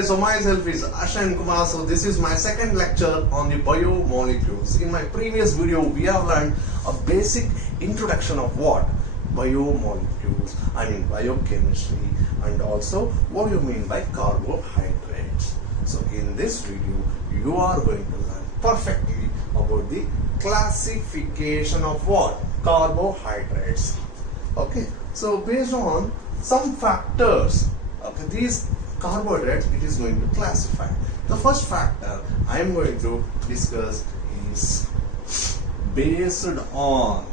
guys, so myself is Harsha and Kumar. So this is my second lecture on the biomolecules. In my previous video, we have learned a basic introduction of what? Biomolecules, biochemistry, and also what you mean by carbohydrates. So in this video, you are going to learn perfectly about the classification of what? Carbohydrates. Okay, so based on some factors, okay, these carbohydrates it is going to classify. The first factor I am going to discuss is based on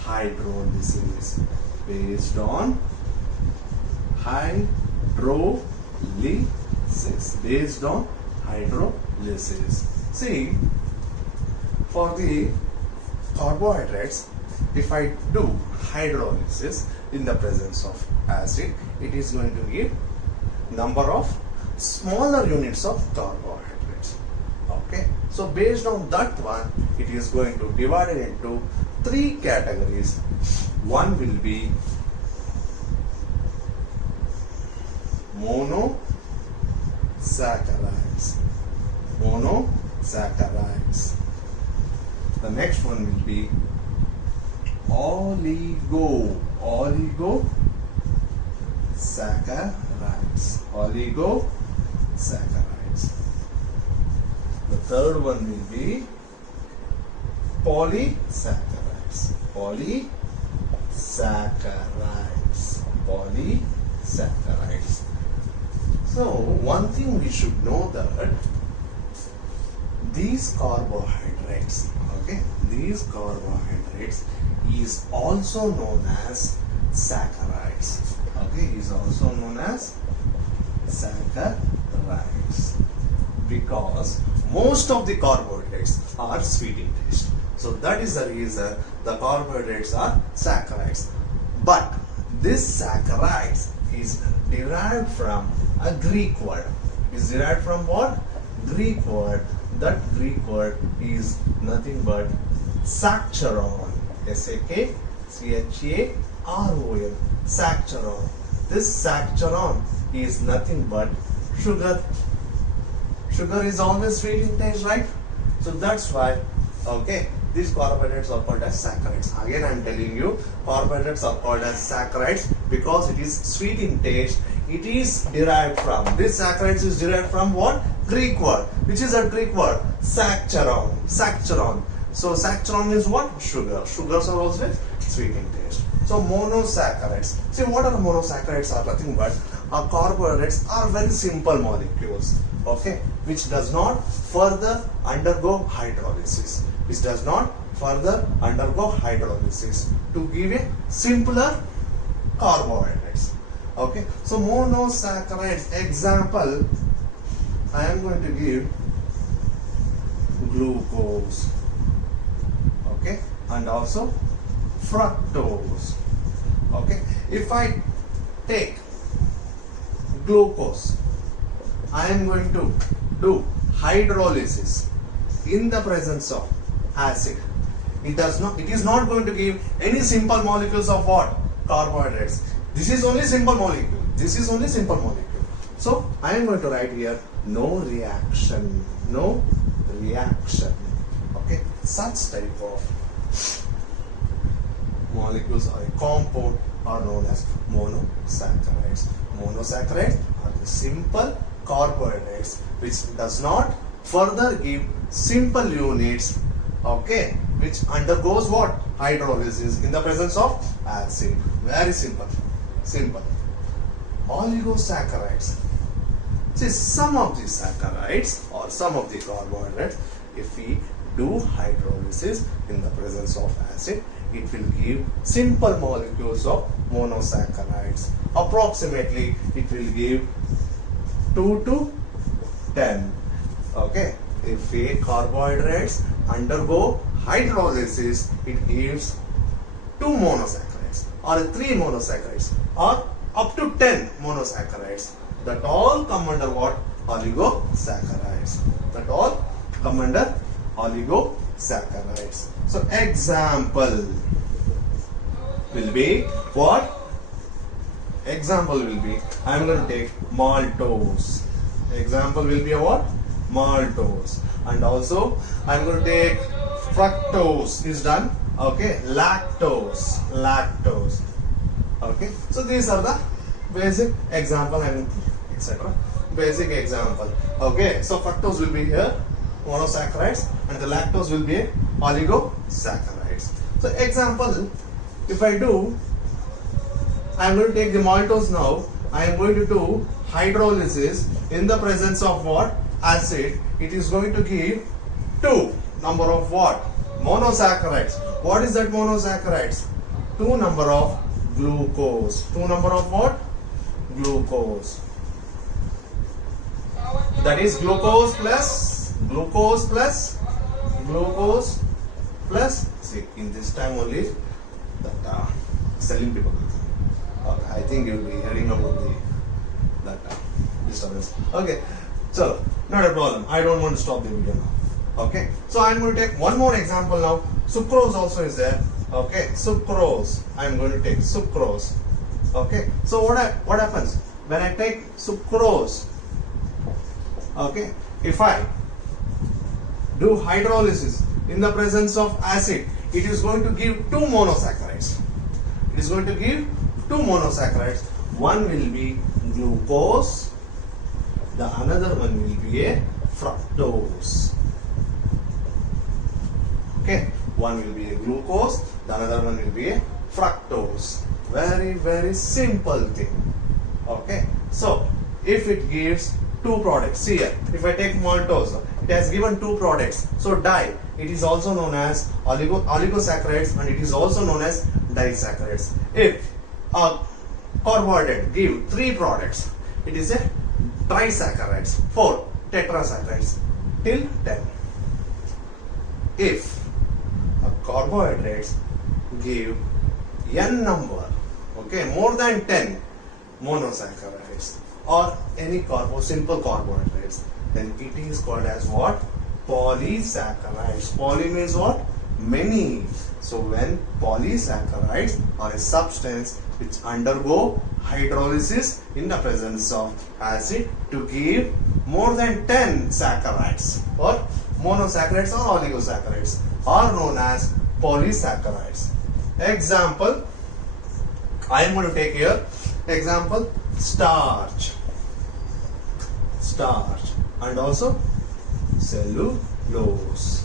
hydrolysis. Based on hydrolysis. Based on hydrolysis. See, for the carbohydrates, if I do hydrolysis in the presence of acid, it is going to give number of smaller units of carbohydrates. Okay, so based on that one, it is going to divide it into three categories. One will be monosaccharides. Monosaccharides. The next one will be oligosaccharides. Oligosaccharides. The third one will be polysaccharides. Polysaccharides. So one thing we should know that these carbohydrates, okay, these carbohydrates is also known as saccharides. Okay, is also known as saccharides because most of the carbohydrates are sweet in taste. So that is the reason the carbohydrates are saccharides. But this saccharides is derived from a Greek word. Is derived from what? Greek word. That Greek word is nothing but saccharon. S-A-K-C-H-A-R-O-N. Saccharon. This saccharon is nothing but sugar. Sugar is always sweet in taste, right? So that's why, okay, these carbohydrates are called as saccharides. Again, I am telling you, carbohydrates are called as saccharides because it is sweet in taste. It is derived from, this saccharides is derived from what? Greek word. Which is a Greek word? Saccharon. Saccharon. So saccharon is what? Sugar. Sugars are also sweet in taste. So monosaccharides. See, what are monosaccharides? Are nothing but carbohydrates are very simple molecules. Okay, which does not further undergo hydrolysis. Which does not further undergo hydrolysis to give a simpler carbohydrates. Okay, so monosaccharides example, I am going to give glucose. Okay, and also fructose. Okay, if I take glucose, I am going to do hydrolysis in the presence of acid. It is not going to give any simple molecules of what? Carbohydrates. This is only simple molecule. This is only simple molecule. So I am going to write here no reaction. No reaction. Okay. Such type of molecules or a compound are known as monosaccharides. Monosaccharides are the simple carbohydrates which does not further give simple units, okay, which undergoes what? Hydrolysis in the presence of acid. Very simple. Simple. Oligosaccharides. See, some of the saccharides or some of the carbohydrates, if we do hydrolysis in the presence of acid, it will give simple molecules of monosaccharides. Approximately, it will give 2 to 10. Okay, if a carbohydrates undergo hydrolysis, it gives 2 monosaccharides or 3 monosaccharides or up to 10 monosaccharides. That all come under what? Oligosaccharides. That all come under oligosaccharides. So example will be what? Example will be, I am going to take maltose. Example will be a what? Maltose. And also I'm going to take fructose is done. Okay, lactose. Okay, so these are the basic example and etc. Basic example. Okay, so fructose will be here monosaccharides and the lactose will be oligosaccharides. So example, if I do, I am going to take the maltose now. I am going to do hydrolysis in the presence of what? Acid. It is going to give 2 number of what? Monosaccharides. What is that monosaccharides? 2 number of glucose. 2 number of what? Glucose. That is glucose plus see, in this time only that selling people. I think you will be hearing about that disturbance. Okay, so not a problem. I don't want to stop the video now. Okay, so I'm going to take one more example now. Sucrose also is there. Okay, sucrose. I'm going to take sucrose. Okay, so what happens when I take sucrose? Okay, if I do hydrolysis in the presence of acid, it is going to give 2 monosaccharides. It is going to give 2 monosaccharides. One will be glucose, the another one will be a fructose. Okay, one will be a glucose, the another one will be a fructose. Very simple thing. Okay, so if it gives 2 products, see here, if I take maltose, it has given 2 products. So di, it is also known as oligosaccharides and it is also known as disaccharides. If a carbohydrate give 3 products, it is a trisaccharides. 4 tetrasaccharides till 10. If a carbohydrates give n number, okay, more than 10 monosaccharides or any simple carbohydrates, then it is called as what? Polysaccharides. Poly means what? Many. So when polysaccharides are a substance which undergo hydrolysis in the presence of acid to give more than 10 saccharides or monosaccharides or oligosaccharides are known as polysaccharides. Example, I am going to take here example starch and also cellulose.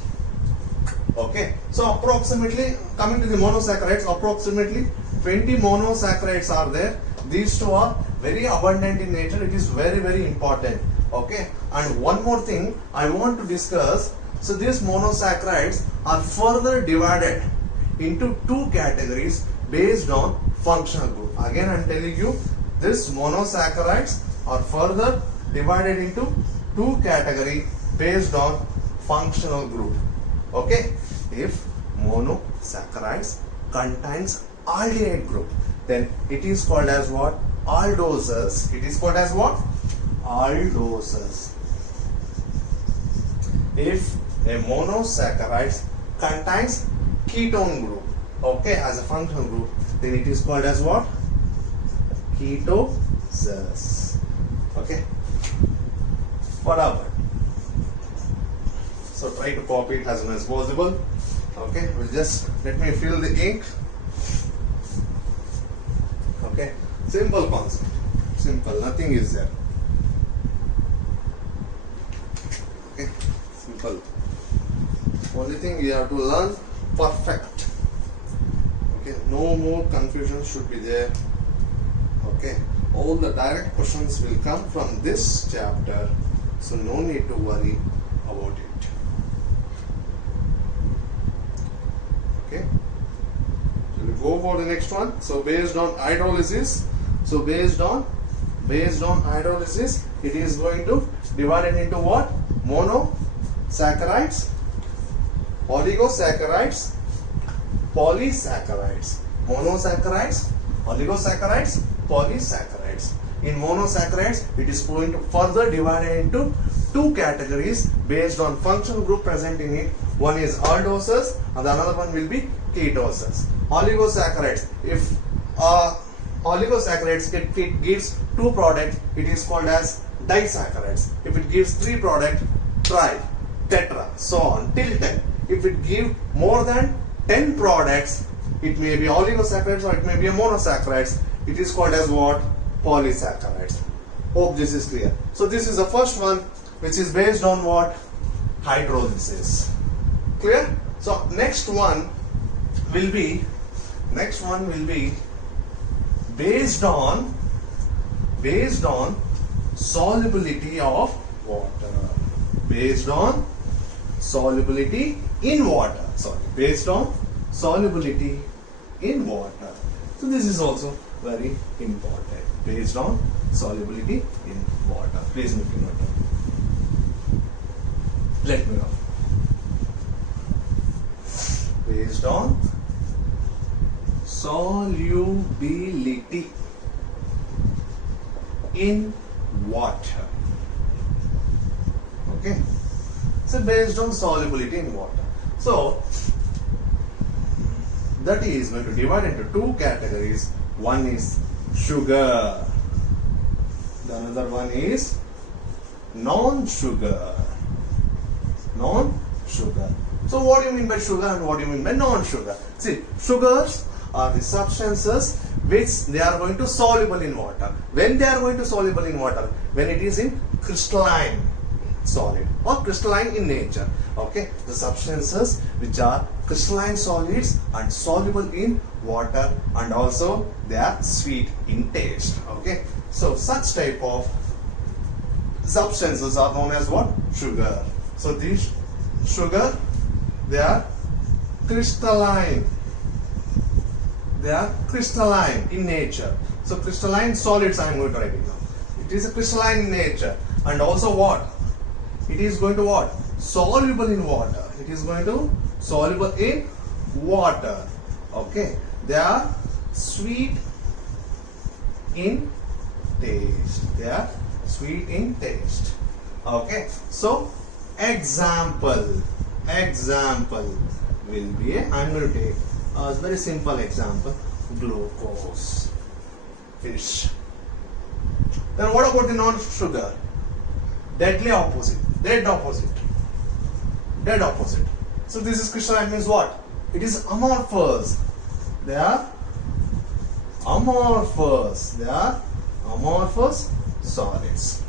Okay, so approximately coming to the monosaccharides, approximately 20 monosaccharides are there. These 2 are very abundant in nature. It is very important. Okay, and one more thing I want to discuss. So these monosaccharides are further divided into 2 categories based on functional group. Again I am telling you, these monosaccharides are further divided into 2 categories based on functional group. Okay, if monosaccharides contains aldehyde group, then it is called as what? Aldoses. It is called as what? Aldoses. If a monosaccharide contains ketone group, okay, as a functional group, then it is called as what? Ketoses. Okay, whatever. So try to copy it as much as possible. Okay, we'll just let me fill the ink. Okay, simple concept. Simple, nothing is there. Okay, simple. Only thing you have to learn perfect. Okay, no more confusion should be there. Okay, all the direct questions will come from this chapter, so no need to worry about it. Okay, so we go for the next one. So based on hydrolysis, it is going to divide it into what? Monosaccharides, oligosaccharides, polysaccharides. Monosaccharides, oligosaccharides, polysaccharides. In monosaccharides, it is going to further divide into 2 categories based on functional group present in it. One is aldoses and the another one will be ketoses. Oligosaccharides, if oligosaccharides it gives 2 products, it is called as disaccharides. If it gives 3 products, tri, tetra, so on till 10. If it gives more than 10 products, it may be oligosaccharides or it may be a monosaccharides. It is called as what? Polysaccharides. Hope this is clear. So this is the first one, which is based on what? Hydrolysis. Clear? So next one will be based on solubility of water. Based on solubility in water. Sorry, based on solubility in water. So this is also very important. Based on solubility in water. Please make a note. Let me know. Based on solubility in water. Okay. So based on solubility in water. So that is going to divide into 2 categories. One is sugar. The another one is non-sugar. Non-sugar. So what do you mean by sugar and what do you mean by non-sugar? See, sugars are the substances which they are going to soluble in water. When they are going to soluble in water? When it is in crystalline solid or crystalline in nature. Okay, the substances which are crystalline solids and soluble in water, and also they are sweet in taste. Okay, so such type of substances are known as what? Sugar. So these sugar, they are crystalline. They are crystalline in nature. So crystalline solids I am going to write it now. It is a crystalline in nature, and also what? It is going to what? Soluble in water. It is going to soluble in water. Okay. They are sweet in taste. They are sweet in taste. Okay. So example will be I am going to take a very simple example, glucose, fish. Then what about the non-sugar? Dead opposite. So this is crystalline means what? It is amorphous. They are amorphous. They are amorphous solids.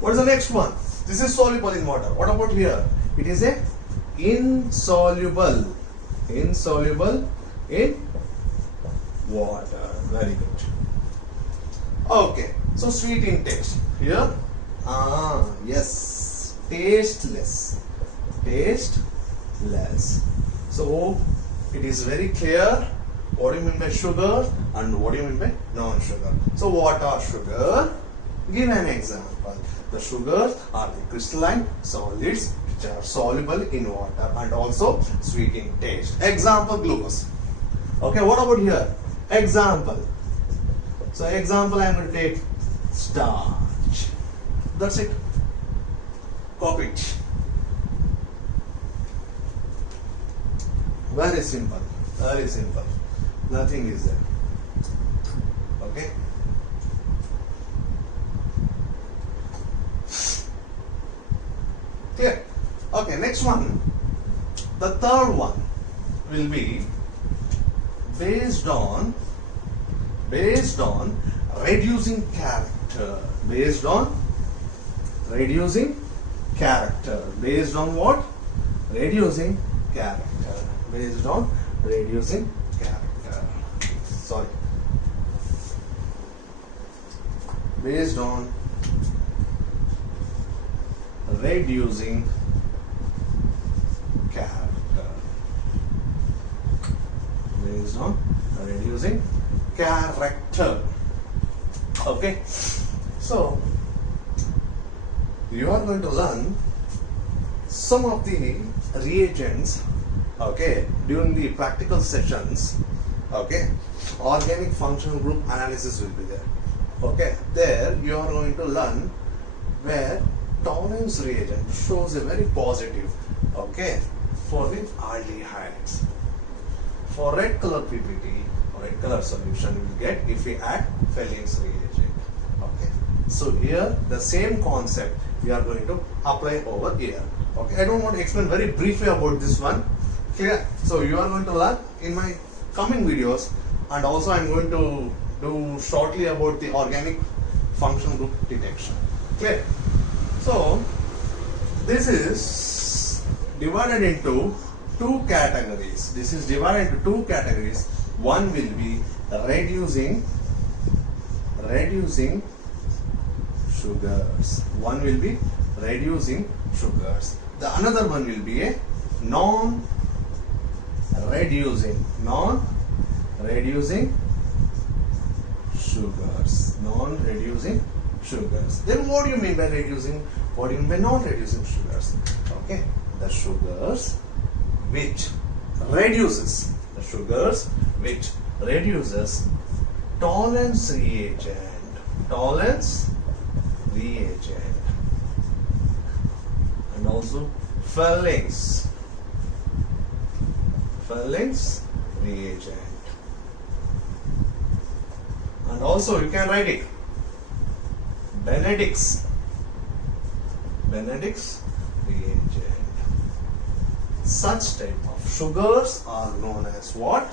What is the next one? This is soluble in water. What about here? It is a insoluble in water. Very good. Okay, so sweet in taste. Here, yes, tasteless. So it is very clear what do you mean by sugar and what do you mean by non-sugar. So what are sugar? Give an example. The sugars are the crystalline solids which are soluble in water and also sweet in taste. Example, glucose. Okay, what about here? Example. So example, I am going to take starch. That's it. Copy it. Very simple. Nothing is there. Okay. Clear? Okay, next one. The third one will be based on reducing character. Based on reducing character. Based on what? Reducing character. Based on reducing character. Sorry. Based on reducing character. Based on reducing character. Okay. So you are going to learn some of the reagents, okay, during the practical sessions. Okay, organic functional group analysis will be there. Okay, there you are going to learn where tolerance reagent shows a very positive, okay, for the aldehydes. For red color PPT, red color solution we will get if we add Felling's reagent. Okay, So here the same concept we are going to apply over here. Okay, I don't want to explain very briefly about this one. Clear? So you are going to learn in my coming videos, and also I am going to do shortly about the organic function group detection. Clear? So this is divided into two categories. This is divided into two categories. One will be reducing sugars. One will be reducing sugars. The another one will be a non-reducing sugars. Non-reducing sugars. Then what do you mean by reducing? What do you mean by non-reducing sugars? Okay, the sugars which reduces tolerance reagent and also Fellings reagent, and also you can write it Benedict's reagent. Such type of sugars are known as what?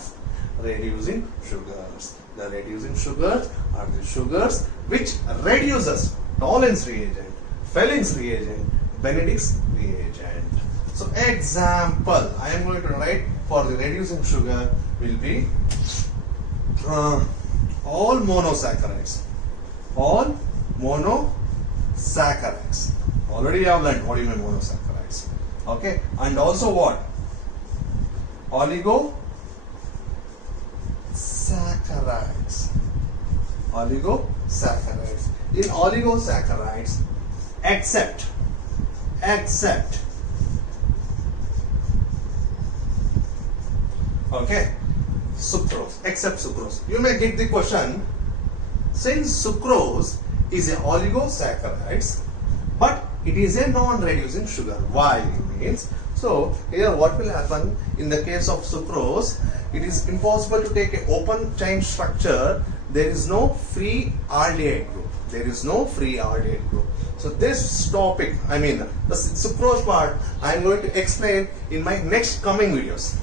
Reducing sugars. The reducing sugars are the sugars which reduces tolerance reagent, Fellings reagent, Benedict's reagent. So example, I am going to write for the reducing sugar will be all monosaccharides. Already you have learned what do you mean monosaccharides. Okay, and also what? Oligosaccharides. In oligosaccharides, except okay, sucrose, except sucrose. You may get the question, since sucrose is an oligosaccharides, but it is a non-reducing sugar. Why? Means, so here what will happen in the case of sucrose, it is impossible to take an open chain structure. There is no free aldehyde group. So this topic, I mean the sucrose part, I am going to explain in my next coming videos.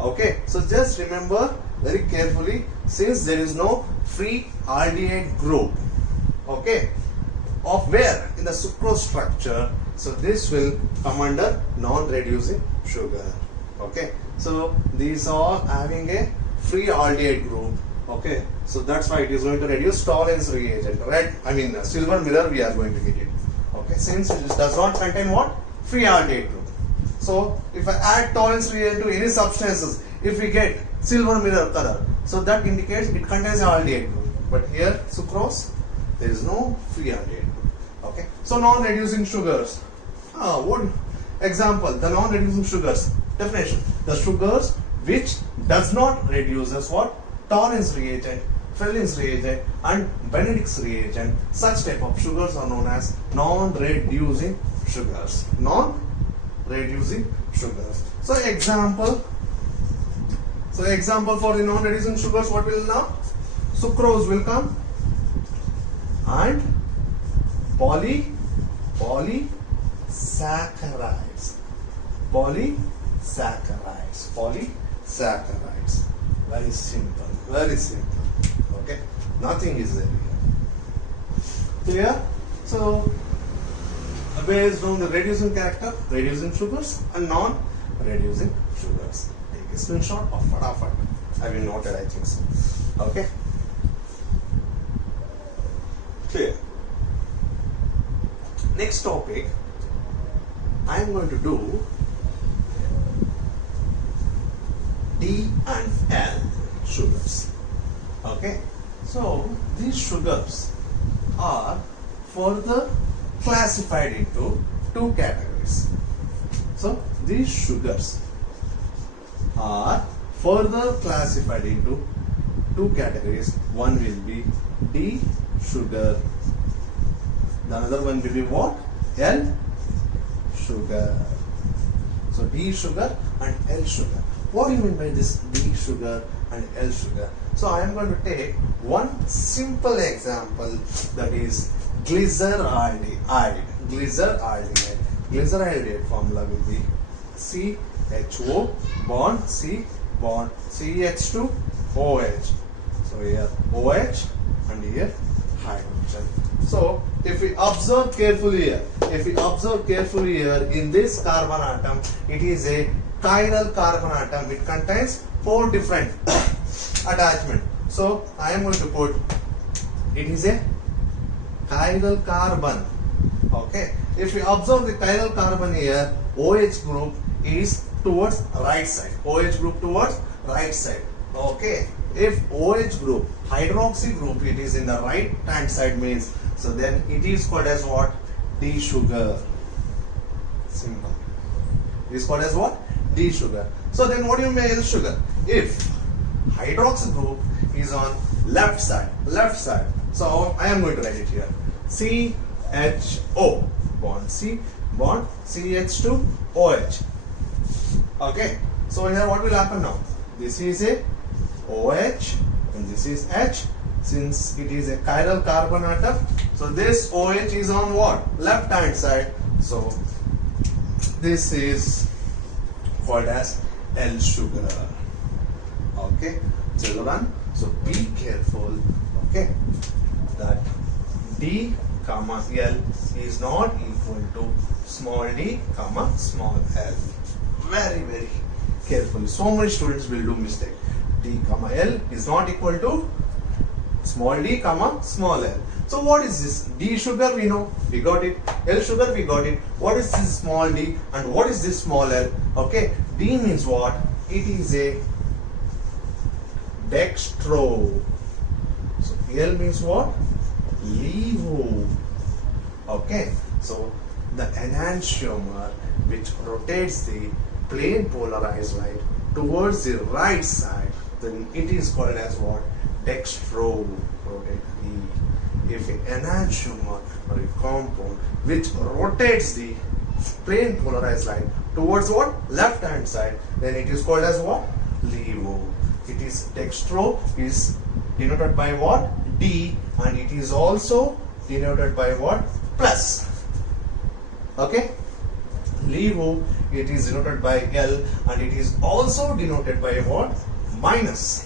Okay, so just remember very carefully, since there is no free aldehyde group, okay, of where in the sucrose structure, so this will come under non-reducing sugar. Okay, so these are having a free aldehyde group. Okay, so that's why it is going to reduce tolerance reagent, right? I mean silver mirror we are going to get it. Okay, since it does not contain what? Free aldehyde group. So if I add tolerance reagent to any substances, if we get silver mirror color, so that indicates it contains an aldehyde group. But here sucrose, there is no free aldehyde group. Okay, so non-reducing sugars. What example? The non-reducing sugars definition: the sugars which does not reduce as what? Tolerance reagent, Fellings reagent, and Benedict's reagent. Such type of sugars are known as non-reducing sugars. Non-reducing sugars. So example for the non-reducing sugars, what will now? Sucrose will come, and polysaccharides. Very simple. Okay, nothing is there here. Clear? So based on the reducing character, reducing sugars and non-reducing sugars. Take a screenshot of fadafat. I will note it, I think so. Okay. Clear. Next topic, I am going to do D and L sugars. Okay, so these sugars are further classified into two categories. So these sugars are further classified into two categories. One will be D sugar. The another one will be what? L sugar. So D sugar and L sugar. What do you mean by this D sugar and L sugar? So I am going to take one simple example, that is glyceraldehyde. Glyceraldehyde formula will be CHO bond C bond CH2 OH. So here OH and here hydrogen. So if we observe carefully here, in this carbon atom, it is a chiral carbon atom. It contains 4 different attachments. So I am going to put it is a chiral carbon. Okay. If we observe the chiral carbon here, OH group is towards right side. OH group towards right side. Okay. If OH group, hydroxy group, it is in the right hand side means, so then it is called as what? D sugar. Simple. It is called as what? D sugar. So then what do you mean L sugar? If hydroxy group is on left side. So I am going to write it here. CHO bond C bond CH2 OH. Okay. So here what will happen now? This is a OH and this is H. Since it is a chiral carbon atom, so this OH is on what? Left hand side. So this is called as L sugar. Okay, children. So be careful. Okay, that D comma L is not equal to small d comma small l. Very careful. So many students will do mistake. D comma L is not equal to small d comma small l. So what is this? D sugar we know, we got it. L sugar we got it. What is this small d and what is this small l? Okay, D means what? It is a dextro. So L means what? Levo. Okay, so the enantiomer which rotates the plane polarized light towards the right side, then it is called as what? Dextro rotatory. If an enantiomer or a compound which rotates the plane polarized light towards what? Left hand side, then it is called as what? Levo. It is dextro is denoted by what? D, and it is also denoted by what? Plus. Okay? Levo, it is denoted by L, and it is also denoted by what? Minus.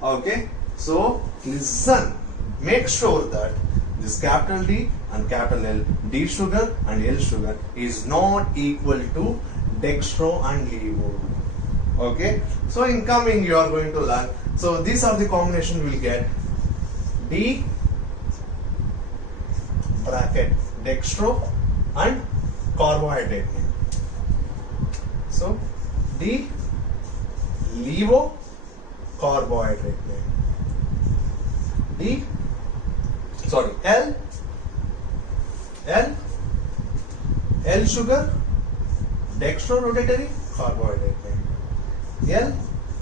Okay? So, listen. Make sure that this capital D and capital L, D sugar and L sugar is not equal to dextro and levo. Okay? So, in coming you are going to learn. So, these are the combination we will get. D bracket dextro and carbohydrate name. So, D levo carbohydrate name. L sugar dextro rotatory carbohydrate name. L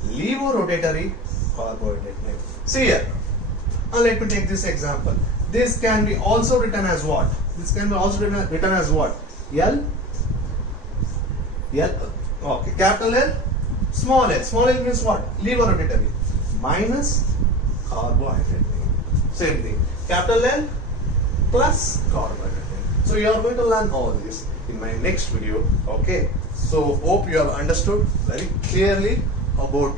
levo rotatory carbohydrate name. See here. Now let me take this example. This can be also written as what? This can be also written as what? L, okay, capital L, small l. Small l means what? Levo rotatory. Minus carbohydrate name. Same thing. Capital L plus carbohydrate name. So you are going to learn all this in my next video. Okay. So hope you have understood very clearly about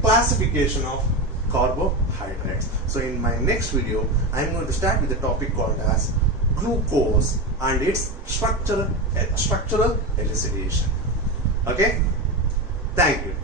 classification of carbohydrates. So in my next video, I am going to start with the topic called as glucose and its structural elucidation. Okay? Thank you.